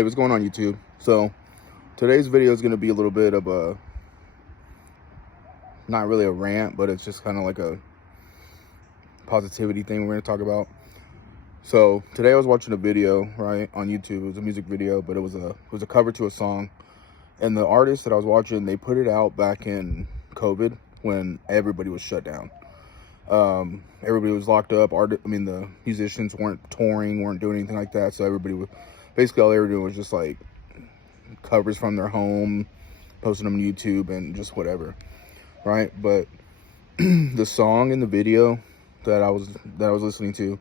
Hey, what's going on, YouTube? So today's video is going to be a little bit of a, not really a rant, but it's just kind of like a positivity thing we're going to talk about. So today I was watching a video, right, on YouTube. It was a music video, but it was a cover to a song. And the artist that I was watching, they put it out back in COVID when everybody was shut down. Everybody was locked up. The musicians weren't touring, weren't doing anything like that. So everybody was, basically all they were doing was just like covers from their home, posting them on YouTube and just whatever, right? But the song and the video that I was listening to,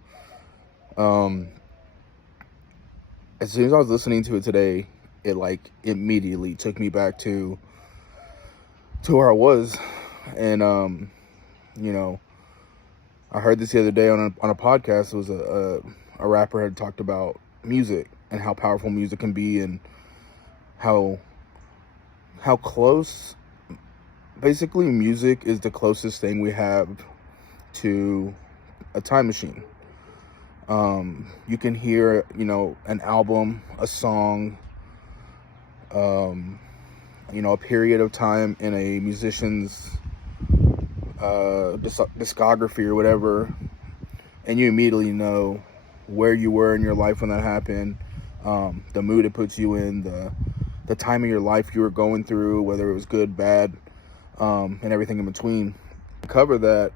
as soon as I was listening to it today, it like immediately took me back to where I was. And you know, I heard this the other day on a podcast. It was a rapper had talked about music and how powerful music can be, and how close, basically music is the closest thing we have to a time machine. You can hear, an album, a song, a period of time in a musician's discography or whatever, and you immediately know where you were in your life when that happened, the mood it puts you in, the time of your life you were going through, whether it was good, bad, and everything in between. The cover that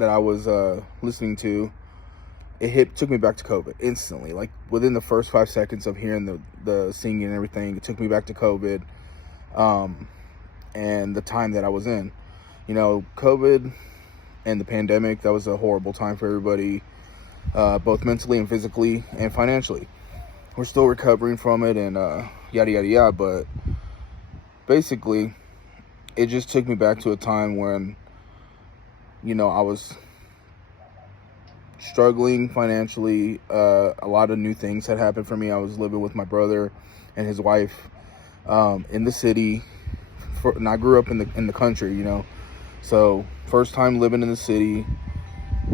I was listening to, it took me back to COVID instantly. Like within the first 5 seconds of hearing the singing and everything, it took me back to COVID, and the time that I was in. COVID and the pandemic, that was a horrible time for everybody, both mentally and physically and financially. We're still recovering from it and yada yada yada, but basically it just took me back to a time when I was struggling financially. A lot of new things had happened for me. I was living with my brother and his wife in the city, and I grew up in the country, so first time living in the city.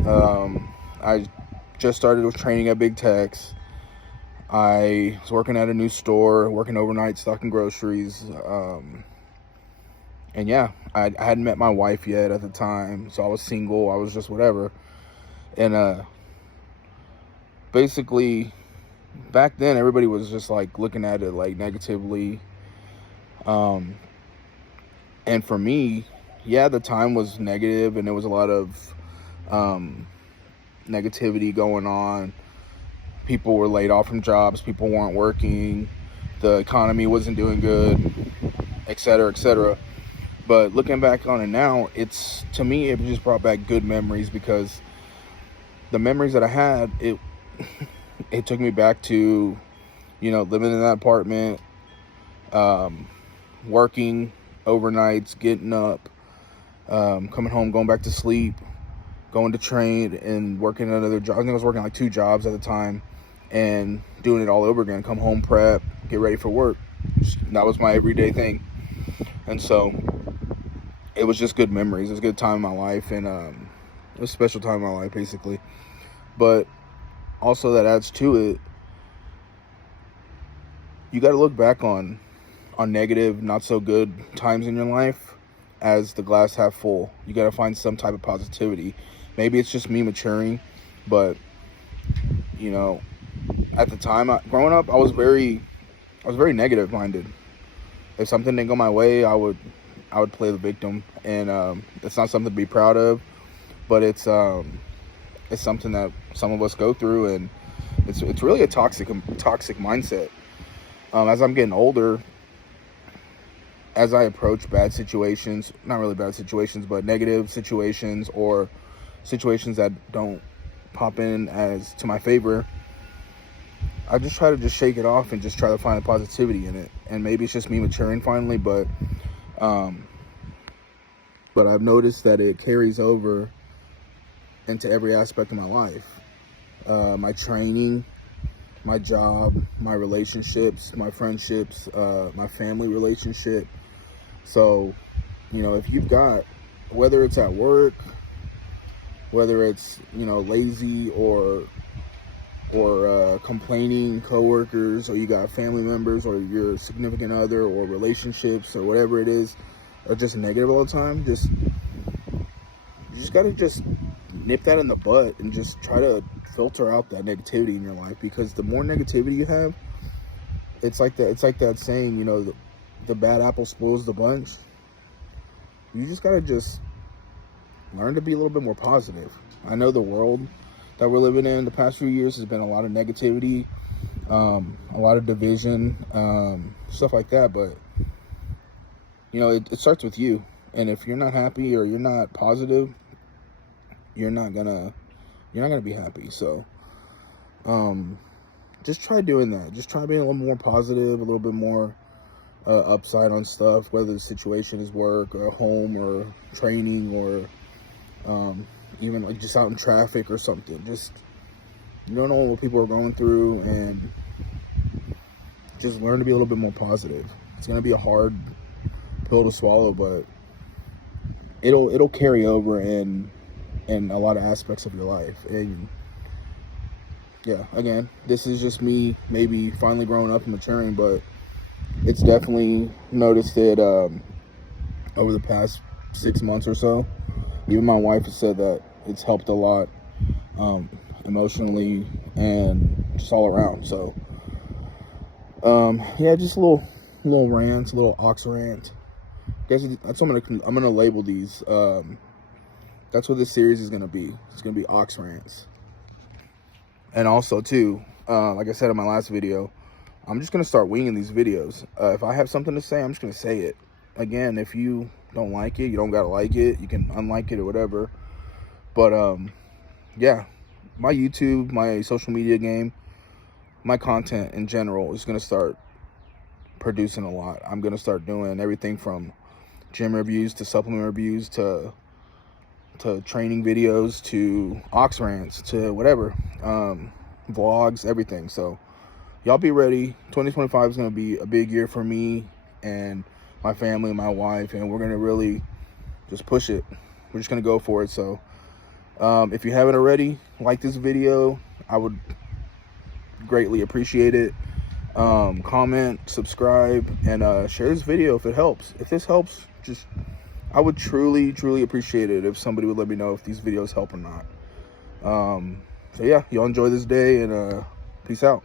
I just started with training at Big Techs. I was working at a new store, working overnight, stocking groceries. And yeah, I hadn't met my wife yet at the time, so I was single. I was just whatever. And basically, back then, everybody was just like looking at it like negatively. And for me, yeah, the time was negative, and there was a lot of negativity going on. People were laid off from jobs. People weren't working. The economy wasn't doing good, et cetera, et cetera. But looking back on it now, to me, it just brought back good memories, because the memories that I had, it took me back to, living in that apartment, working overnights, getting up, coming home, going back to sleep, going to train, and working another job. I think I was working like 2 jobs at the time, and doing it all over again. Come home, prep, get ready for work. That was my everyday thing. And so it was just good memories. It was a good time in my life, and it was a special time in my life, basically. But also, that adds to it, you got to look back on negative, not so good times in your life as the glass half full. You got to find some type of positivity. Maybe it's just me maturing, but at the time, growing up, I was very negative minded. If something didn't go my way, I would play the victim, and it's not something to be proud of, but it's something that some of us go through, and it's really a toxic mindset. As I'm getting older, as I approach bad situations, not really bad situations, but negative situations, or situations that don't pop in as to my favor, I just try to shake it off and just try to find a positivity in it. And maybe it's just me maturing finally, but I've noticed that it carries over into every aspect of my life. My training, my job, my relationships, my friendships, my family relationship. So, if you've got, whether it's at work, whether it's, lazy or or complaining coworkers, or you got family members, or your significant other, or relationships, or whatever it is, are just negative all the time, you just gotta just nip that in the butt and just try to filter out that negativity in your life, because the more negativity you have, it's like that saying, the bad apple spoils the bunch. You just gotta just learn to be a little bit more positive. I know the world that we're living in the past few years has been a lot of negativity, a lot of division, stuff like that, but it starts with you. And if you're not happy or you're not positive, you're not gonna be happy. So just try doing that. Just try being a little more positive, a little bit more upside on stuff, whether the situation is work or home or training, or even like just out in traffic or something. Just, you don't know what people are going through, and just learn to be a little bit more positive. It's gonna be a hard pill to swallow, but it'll carry over in a lot of aspects of your life. And yeah, again, this is just me maybe finally growing up and maturing, but it's definitely noticed it over the past 6 months or so. Even my wife has said that it's helped a lot, emotionally and just all around. So yeah, just a little rants, a little ox rant. I guess that's what I'm gonna label these. That's what this series is gonna be. It's gonna be ox rants. And also too, like I said in my last video, I'm just gonna start winging these videos. If I have something to say, I'm just gonna say it. Again, if you don't like it, you don't gotta like it. You can unlike it or whatever. But yeah, my YouTube, my social media game, my content in general is gonna start producing a lot. I'm gonna start doing everything from gym reviews to supplement reviews to training videos to ox rants to whatever, vlogs, everything. So y'all be ready. 2025 is going to be a big year for me and my family and my wife, and we're going to really just push it. We're just going to go for it. So if you haven't already, like this video, I would greatly appreciate it. Comment, subscribe, and share this video if it helps. If this helps, I would truly appreciate it if somebody would let me know if these videos help or not. So yeah, y'all enjoy this day, and peace out.